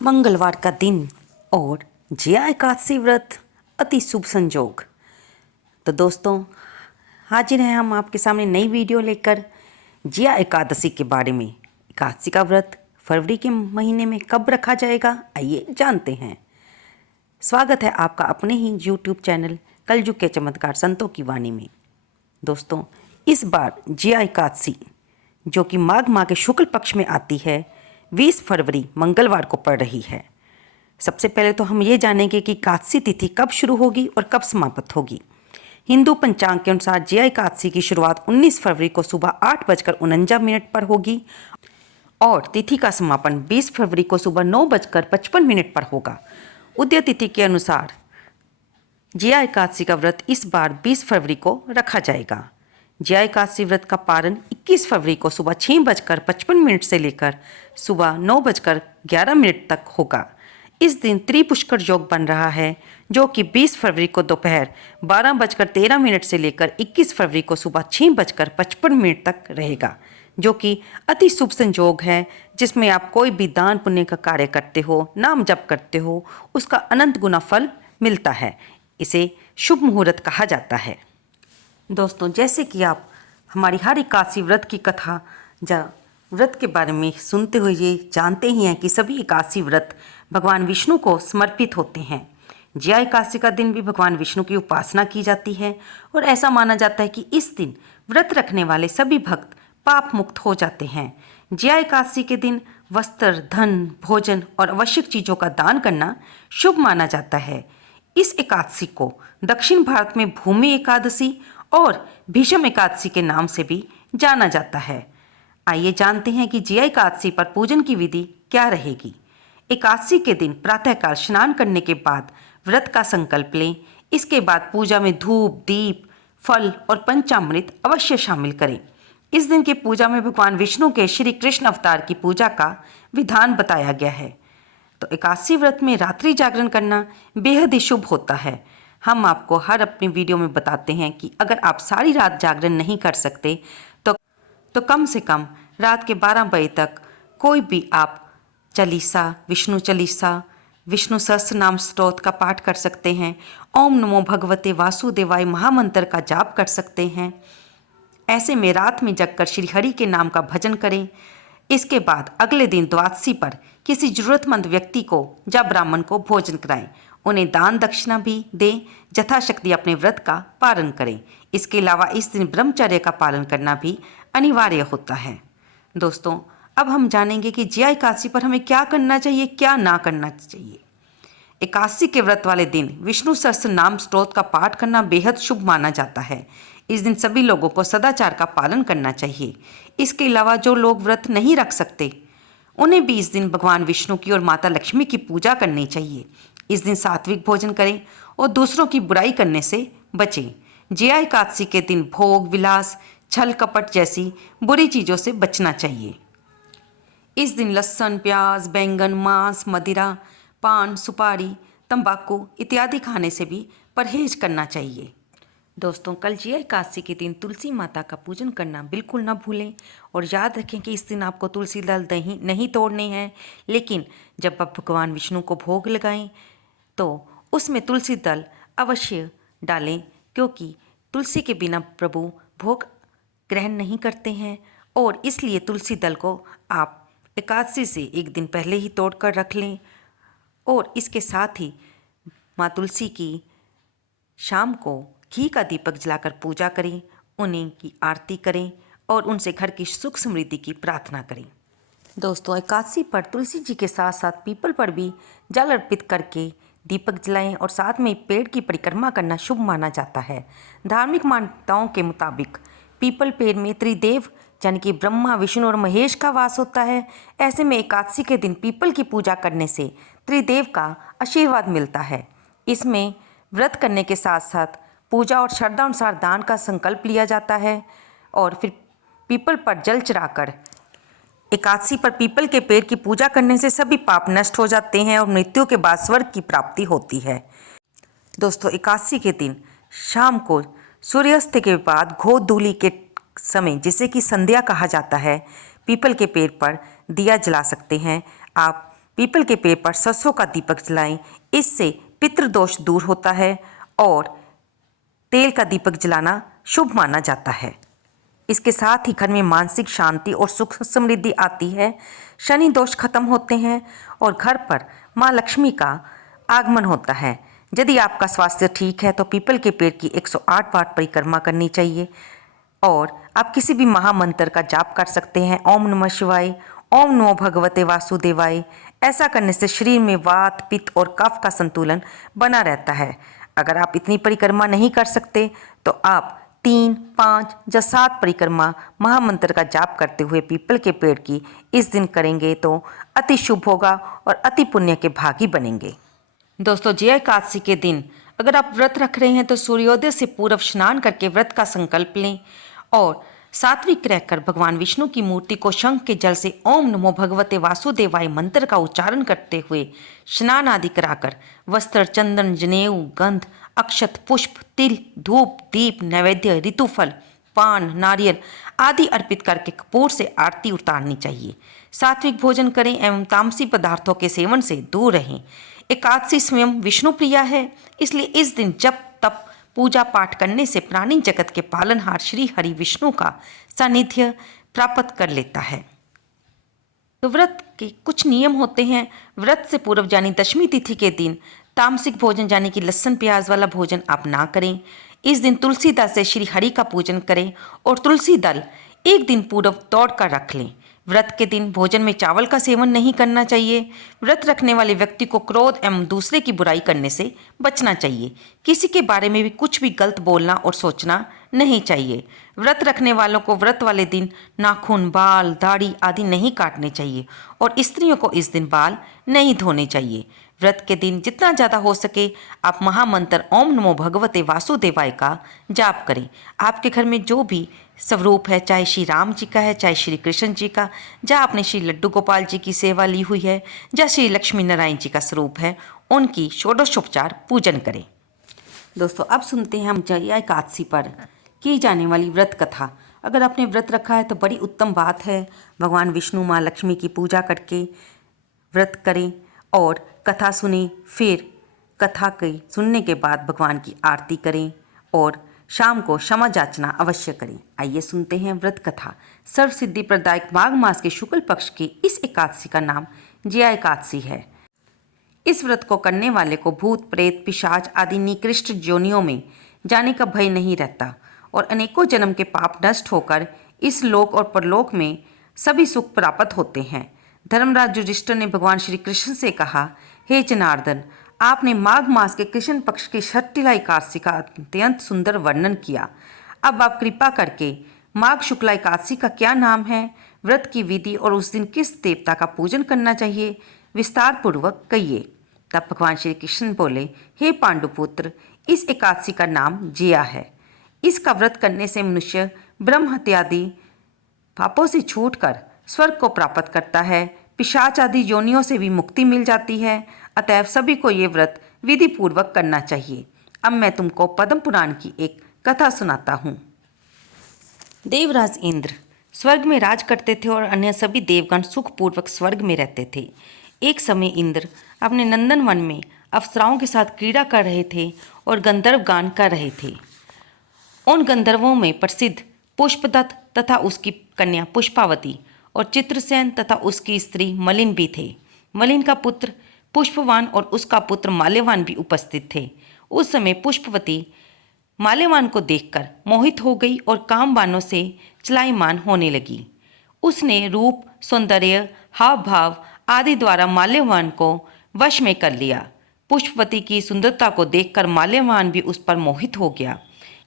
मंगलवार का दिन और जया एकादशी व्रत अति शुभ संजोग। तो दोस्तों, हाजिर हैं हम आपके सामने नई वीडियो लेकर जया एकादशी के बारे में। एकादशी का व्रत फरवरी के महीने में कब रखा जाएगा, आइए जानते हैं। स्वागत है आपका अपने ही यूट्यूब चैनल कलयुग के चमत्कार संतों की वाणी में। दोस्तों, इस बार जया एकादशी जो कि माघ माह के शुक्ल पक्ष में आती है 20 फरवरी मंगलवार को पड़ रही है। सबसे पहले तो हम ये जानेंगे कि एकादशी तिथि कब शुरू होगी और कब समाप्त होगी। हिंदू पंचांग के अनुसार जया एकादशी की शुरुआत 19 फरवरी को सुबह 8:49 पर होगी और तिथि का समापन 20 फरवरी को सुबह 9:55 पर होगा। उदय तिथि के अनुसार जया एकादशी का व्रत इस बार 20 फरवरी को रखा जाएगा। जया एकादशी व्रत का पारण 21 फरवरी को सुबह 6:55 से लेकर सुबह 9:11 तक होगा। इस दिन त्रिपुष्कर योग बन रहा है जो कि 20 फरवरी को दोपहर 12:13 से लेकर 21 फरवरी को सुबह 6:55 तक रहेगा, जो कि अति शुभ संयोग है। जिसमें आप कोई भी दान पुण्य का कार्य करते हो, नाम जप करते हो, उसका अनंत गुना फल मिलता है। इसे शुभ मुहूर्त कहा जाता है। दोस्तों, जैसे कि आप हमारी हर एकादशी व्रत की कथा या व्रत के बारे में सुनते हुए ये जानते ही हैं कि सभी एकादशी व्रत भगवान विष्णु को समर्पित होते हैं। जया एकादशी का दिन भी भगवान विष्णु की उपासना की जाती है और ऐसा माना जाता है कि इस दिन व्रत रखने वाले सभी भक्त पाप मुक्त हो जाते हैं। जया एकादशी के दिन वस्त्र, धन, भोजन और आवश्यक चीज़ों का दान करना शुभ माना जाता है। इस एकादशी को दक्षिण भारत में भूमि एकादशी और भीष्म एकादशी के नाम से भी जाना जाता है। आइए जानते हैं कि जया एकादशी पर पूजन की विधि क्या रहेगी। एकादशी के दिन प्रातःकाल स्नान करने के बाद व्रत का संकल्प लें। इसके बाद पूजा में धूप, दीप, फल और पंचामृत अवश्य शामिल करें। इस दिन की पूजा में भगवान विष्णु के श्री कृष्ण अवतार की पूजा का विधान बताया गया है। तो एकादशी व्रत में रात्रि जागरण करना बेहद ही शुभ होता है। हम आपको हर अपनी वीडियो में बताते हैं कि अगर आप सारी रात जागरण नहीं कर सकते तो कम से कम रात के 12 बजे तक कोई भी आप चालीसा, विष्णु सहस्त्र नाम स्तोत्र का पाठ कर सकते हैं। ओम नमो भगवते वासुदेवाय महामंत्र का जाप कर सकते हैं। ऐसे में रात में जगकर श्री हरि के नाम का भजन करें। इसके बाद अगले दिन द्वादशी पर किसी जरूरतमंद व्यक्ति को या ब्राह्मण को भोजन कराएं। उन्हें दान दक्षिणा भी दें। यथाशक्ति अपने व्रत का पालन करें। इसके अलावा इस दिन ब्रह्मचर्य का पालन करना भी अनिवार्य होता है। दोस्तों, अब हम जानेंगे कि जया एकादशी पर हमें क्या करना चाहिए, क्या ना करना चाहिए। एकादशी के व्रत वाले दिन विष्णु सहस्त्र नाम स्तोत्र का पाठ करना बेहद शुभ माना जाता है। इस दिन सभी लोगों को सदाचार का पालन करना चाहिए। इसके अलावा जो लोग व्रत नहीं रख सकते उन्हें भी इस दिन भगवान विष्णु की और माता लक्ष्मी की पूजा करनी चाहिए। इस दिन सात्विक भोजन करें और दूसरों की बुराई करने से बचें। जया एकादशी के दिन भोग विलास, छल कपट जैसी बुरी चीज़ों से बचना चाहिए। इस दिन लहसुन, प्याज, बैंगन, मांस, मदिरा, पान, सुपारी, तंबाकू इत्यादि खाने से भी परहेज करना चाहिए। दोस्तों, कल जया एकादशी के दिन तुलसी माता का पूजन करना बिल्कुल ना भूलें और याद रखें कि इस दिन आपको तुलसी दल नहीं तोड़ने हैं। लेकिन जब आप भगवान विष्णु को भोग लगाएं तो उसमें तुलसी दल अवश्य डालें, क्योंकि तुलसी के बिना प्रभु भोग ग्रहण नहीं करते हैं। और इसलिए तुलसी दल को आप एकादशी से एक दिन पहले ही तोड़ कर रख लें। और इसके साथ ही माँ तुलसी की शाम को घी का दीपक जलाकर पूजा करें, उन्हीं की आरती करें और उनसे घर की सुख समृद्धि की प्रार्थना करें। दोस्तों, एकादशी पर तुलसी जी के साथ साथ पीपल पर भी जल अर्पित करके दीपक जलाएं और साथ में पेड़ की परिक्रमा करना शुभ माना जाता है। धार्मिक मान्यताओं के मुताबिक पीपल पेड़ में त्रिदेव यानी कि ब्रह्मा, विष्णु और महेश का वास होता है। ऐसे में एकादशी के दिन पीपल की पूजा करने से त्रिदेव का आशीर्वाद मिलता है। इसमें व्रत करने के साथ साथ पूजा और श्रद्धा अनुसार दान का संकल्प लिया जाता है और फिर पीपल पर जल चढ़ाकर एकादशी पर पीपल के पेड़ की पूजा करने से सभी पाप नष्ट हो जाते हैं और मृत्यु के बाद स्वर्ग की प्राप्ति होती है। दोस्तों, एकादशी के दिन शाम को सूर्यास्त के बाद गोधूली के समय, जिसे कि संध्या कहा जाता है, पीपल के पेड़ पर दिया जला सकते हैं। आप पीपल के पेड़ पर सरसों का दीपक जलाएं। इससे पितृदोष दूर होता है और तेल का दीपक जलाना शुभ माना जाता है। इसके साथ ही घर में मानसिक शांति और सुख समृद्धि आती है, शनि दोष खत्म होते हैं और घर पर माँ लक्ष्मी का आगमन होता है। यदि आपका स्वास्थ्य ठीक है तो पीपल के पेड़ की 108 बार परिक्रमा करनी चाहिए और आप किसी भी महामंत्र का जाप कर सकते हैं। ओम नमः शिवाय, ओम नमो भगवते वासुदेवाय। ऐसा करने से शरीर में वात, पित्त और कफ का संतुलन बना रहता है। अगर आप इतनी परिक्रमा नहीं कर सकते तो आप 3, 5 या 7 परिक्रमा महामंत्र का जाप करते हुए पीपल के पेड़ की इस दिन करेंगे तो अति शुभ होगा और अति पुण्य के भागी बनेंगे। दोस्तों, जया एकादशी के दिन अगर आप व्रत रख रहे हैं तो सूर्योदय से पूर्व स्नान करके व्रत का संकल्प लें और सात्विक रहकर भगवान विष्णु की मूर्ति को शंख के जल से ओम नमो भगवते वासुदेवाय मंत्र का उच्चारण करते हुए स्नान आदि कराकर वस्त्र, चंदन, जनेऊ, गंध, अक्षत, पुष्प, तिल, धूप, दीप, नैवेद्य, ऋतुफल, पान, नारियल आदि अर्पित करके कपूर से आरती उतारनी चाहिए। सात्विक भोजन करें एवं तामसी पदार्थों के सेवन से दूर रहें। एकादशी स्वयं विष्णु प्रिया है, इसलिए इस दिन जप तप पूजा पाठ करने से प्राणी जगत के पालनहार श्री हरि विष्णु का सानिध्य प्राप्त कर लेता है। तो व्रत के कुछ नियम होते हैं। व्रत से पूर्व यानी दशमी तिथि के दिन तामसिक भोजन यानी कि लहसुन प्याज वाला भोजन आप ना करें। इस दिन तुलसी दल से श्री हरि का पूजन करें और तुलसी दल एक दिन पूर्व तोड़ कर रख लें। व्रत के दिन भोजन में चावल का सेवन नहीं करना चाहिए। व्रत रखने वाले व्यक्ति को क्रोध एवं दूसरे की बुराई करने से बचना चाहिए। किसी के बारे में भी कुछ भी गलत बोलना और सोचना नहीं चाहिए। व्रत रखने वालों को व्रत वाले दिन नाखून, बाल, दाढ़ी आदि नहीं काटने चाहिए और स्त्रियों को इस दिन बाल नहीं धोने चाहिए। व्रत के दिन जितना ज़्यादा हो सके आप महामंत्र ओम नमो भगवते वासुदेवाय का जाप करें। आपके घर में जो भी स्वरूप है, चाहे श्री राम जी का है, चाहे श्री कृष्ण जी का, या आपने श्री लड्डू गोपाल जी की सेवा ली हुई है, या श्री लक्ष्मी नारायण जी का स्वरूप है, उनकी षोडशोपचार पूजन करें। दोस्तों, अब सुनते हैं हम जया एकादशी पर की जाने वाली व्रत कथा। अगर आपने व्रत रखा है तो बड़ी उत्तम बात है। भगवान विष्णु माँ लक्ष्मी की पूजा करके व्रत करें और कथा सुने। फिर कथा के सुनने के बाद भगवान की आरती करें और शाम को क्षमा याचना अवश्य करें। आइए सुनते हैं व्रत कथा। सर्व सिद्धि प्रदायक माघ मास के शुक्ल पक्ष की इस एकादशी का नाम जया एकादशी है। इस व्रत को करने वाले को भूत, प्रेत, पिशाच आदि निकृष्ट योनियों में जाने का भय नहीं रहता और अनेकों जन्म के पाप नष्ट होकर इस लोक और परलोक में सभी सुख प्राप्त होते हैं। धर्मराज युधिष्ठिर ने भगवान श्री कृष्ण से कहा, हे जनार्दन, आपने माघ मास के कृष्ण पक्ष की छठिला एकादशी का अत्यंत सुंदर वर्णन किया। अब आप कृपा करके माघ शुक्ला एकादशी का क्या नाम है, व्रत की विधि और उस दिन किस देवता का पूजन करना चाहिए, विस्तार पूर्वक कहिए। तब भगवान श्री कृष्ण बोले, हे पांडुपुत्र, इस एकादशी का नाम जया है। इसका व्रत करने से मनुष्य ब्रह्म हत्यादि पापों से छूटकर स्वर्ग को प्राप्त करता है। पिशाच आदि योनियों से भी मुक्ति मिल जाती है। अतएव सभी को ये व्रत विधि पूर्वक करना चाहिए। अब मैं तुमको पद्म पुराण की एक कथा सुनाता हूँ। देवराज इंद्र स्वर्ग में राज करते थे और अन्य सभी देवगण सुखपूर्वक स्वर्ग में रहते थे। एक समय इंद्र अपने नंदन वन में अप्सराओं के साथ क्रीड़ा कर रहे थे और गंधर्व गान कर रहे थे। उन गंधर्वों में प्रसिद्ध पुष्पदत्त तथा उसकी कन्या पुष्पावती और चित्रसेन तथा उसकी स्त्री मलिन भी थे। मलिन का पुत्र पुष्पवान और उसका पुत्र माल्यवान भी उपस्थित थे। उस समय पुष्पवती माल्यवान को देखकर मोहित हो गई और कामबानों से चलायमान होने लगी। उसने रूप, सौंदर्य, हाव भाव आदि द्वारा माल्यवान को वश में कर लिया। पुष्पवती की सुंदरता को देखकर माल्यवान भी उस पर मोहित हो गया।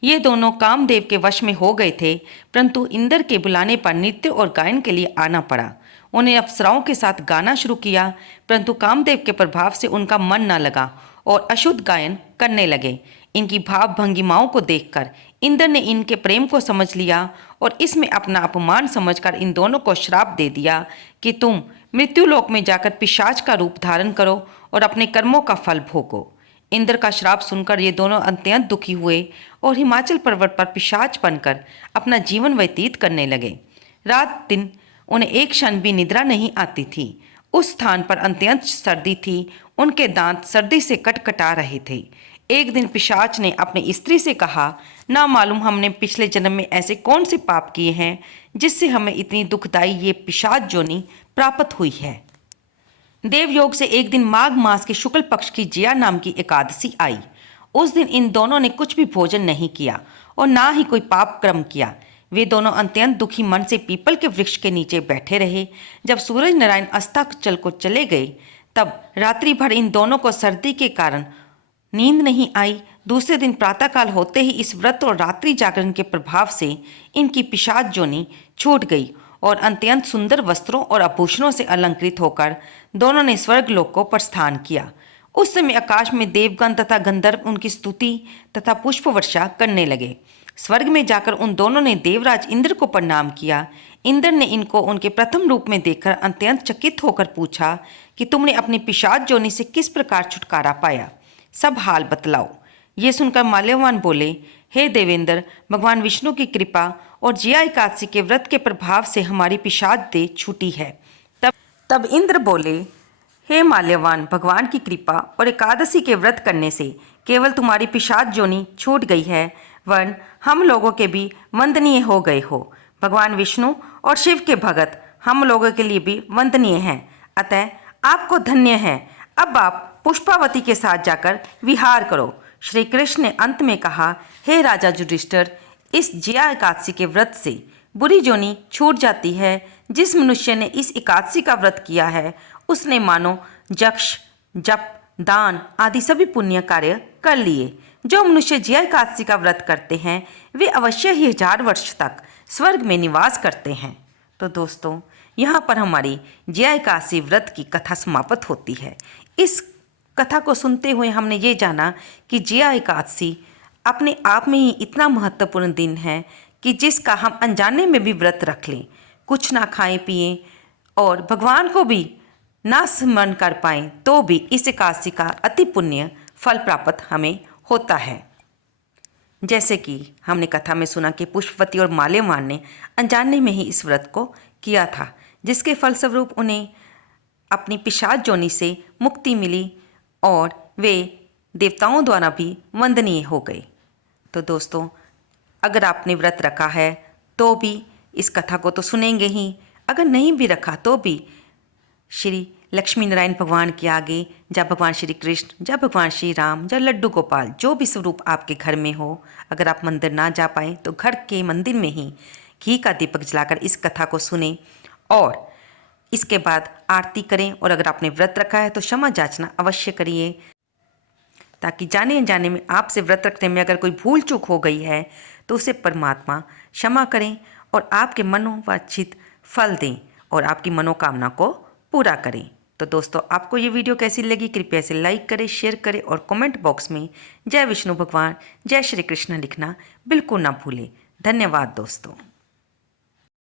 ये दोनों कामदेव के वश में हो गए थे, परंतु इंद्र के बुलाने पर नृत्य और गायन के लिए आना पड़ा। उन्हें अप्सराओं के साथ गाना शुरू किया, परंतु कामदेव के प्रभाव से उनका मन न लगा और अशुद्ध गायन करने लगे। इनकी भाव भंगिमाओं को देखकर इंद्र ने इनके प्रेम को समझ लिया और इसमें अपना अपमान समझकर इन दोनों को श्राप दे दिया कि तुम मृत्युलोक में जाकर पिशाच का रूप धारण करो और अपने कर्मों का फल भोगो। इंद्र का श्राप सुनकर ये दोनों अत्यंत दुखी हुए और हिमाचल पर्वत पर पिशाच बनकर अपना जीवन व्यतीत करने लगे। रात दिन उन्हें एक क्षण भी निद्रा नहीं आती थी। उस स्थान पर अत्यंत सर्दी थी। उनके दांत सर्दी से कटकटा रहे थे। एक दिन पिशाच ने अपनी स्त्री से कहा, ना मालूम हमने पिछले जन्म में ऐसे कौन से पाप किए हैं जिससे हमें इतनी दुखदाई ये पिशाच जोनी प्राप्त हुई है। देवयोग से एक दिन माघ मास के शुक्ल पक्ष की जिया नाम की एकादशी आई। उस दिन इन दोनों ने कुछ भी भोजन नहीं किया और ना ही कोई पाप कर्म किया। वे दोनों अत्यंत दुखी मन से पीपल के वृक्ष के नीचे बैठे रहे। जब सूरज नारायण अस्ताचल को चले गए तब रात्रि भर इन दोनों को सर्दी के कारण नींद नहीं आई। दूसरे दिन प्रातःकाल होते ही इस व्रत और रात्रि जागरण के प्रभाव से इनकी पिशाच जोनी छूट गई और अत्यंत सुंदर वस्त्रों और आभूषणों से अलंकृत होकर दोनों ने स्वर्गलोक को प्रस्थान किया। उस समय आकाश में देवगण तथा गंधर्व उनकी स्तुति तथा पुष्प वर्षा करने लगे। स्वर्ग में जाकर उन दोनों ने देवराज इंद्र को प्रणाम किया। इंद्र ने इनको उनके प्रथम रूप में देखकर अत्यंत चकित होकर पूछा कि तुमने अपनी पिशाच जोनी से किस प्रकार छुटकारा पाया, सब हाल बतलाओ। ये सुनकर माल्यवान बोले, हे देवेंद्र, भगवान विष्णु की कृपा और जिया एकादशी के व्रत के प्रभाव से हमारी पिशाच देह छूटी है। तब इंद्र बोले, हे माल्यवान, भगवान की कृपा और एकादशी के व्रत करने से केवल तुम्हारी पिशाच जोनी छूट गई है, वरन हम लोगों के भी वंदनीय हो गए हो। भगवान विष्णु और शिव के भगत हम लोगों के लिए भी वंदनीय हैं, अतः आपको धन्य है। अब आप पुष्पावती के साथ जाकर विहार करो। श्री कृष्ण ने अंत में कहा, हे राजा युधिष्ठिर, इस जिया एकादशी के व्रत से बुरी जोनी छूट जाती है। जिस मनुष्य ने इस एकादशी का व्रत किया है उसने मानो यक्ष, जप, दान आदि सभी पुण्य कार्य कर लिए। जो मनुष्य जिया एकादशी का व्रत करते हैं वे अवश्य ही 1000 वर्ष तक स्वर्ग में निवास करते हैं। तो दोस्तों, यहाँ पर हमारी जिया एकादशी व्रत की कथा समाप्त होती है। इस कथा को सुनते हुए हमने ये जाना कि जिया एकादशी अपने आप में ही इतना महत्वपूर्ण दिन है कि जिसका हम अनजाने में भी व्रत रख लें, कुछ ना खाएं पिएं और भगवान को भी ना स्मरण कर पाएं तो भी इस एकादशी का अति पुण्य फल प्राप्त हमें होता है। जैसे कि हमने कथा में सुना कि पुष्पवती और माल्यवान ने अनजाने में ही इस व्रत को किया था, जिसके फलस्वरूप उन्हें अपनी पिशाच जोनी से मुक्ति मिली और वे देवताओं द्वारा भी वंदनीय हो गए। तो दोस्तों, अगर आपने व्रत रखा है तो भी इस कथा को तो सुनेंगे ही, अगर नहीं भी रखा तो भी श्री लक्ष्मी नारायण भगवान के आगे, जब भगवान श्री कृष्ण, जब भगवान श्री राम, जब लड्डू गोपाल, जो भी स्वरूप आपके घर में हो, अगर आप मंदिर ना जा पाए तो घर के मंदिर में ही घी का दीपक जलाकर इस कथा को सुने और इसके बाद आरती करें। और अगर आपने व्रत रखा है तो क्षमा याचना अवश्य करिए, ताकि जाने अनजाने में आपसे व्रत रखने में अगर कोई भूल चूक हो गई है तो उसे परमात्मा क्षमा करें और आपके मनोवांछित फल दें और आपकी मनोकामना को पूरा करें। तो दोस्तों, आपको ये वीडियो कैसी लगी कृपया इसे लाइक करें, शेयर करें और कमेंट बॉक्स में जय विष्णु भगवान, जय श्री कृष्ण लिखना बिल्कुल ना भूलें। धन्यवाद दोस्तों।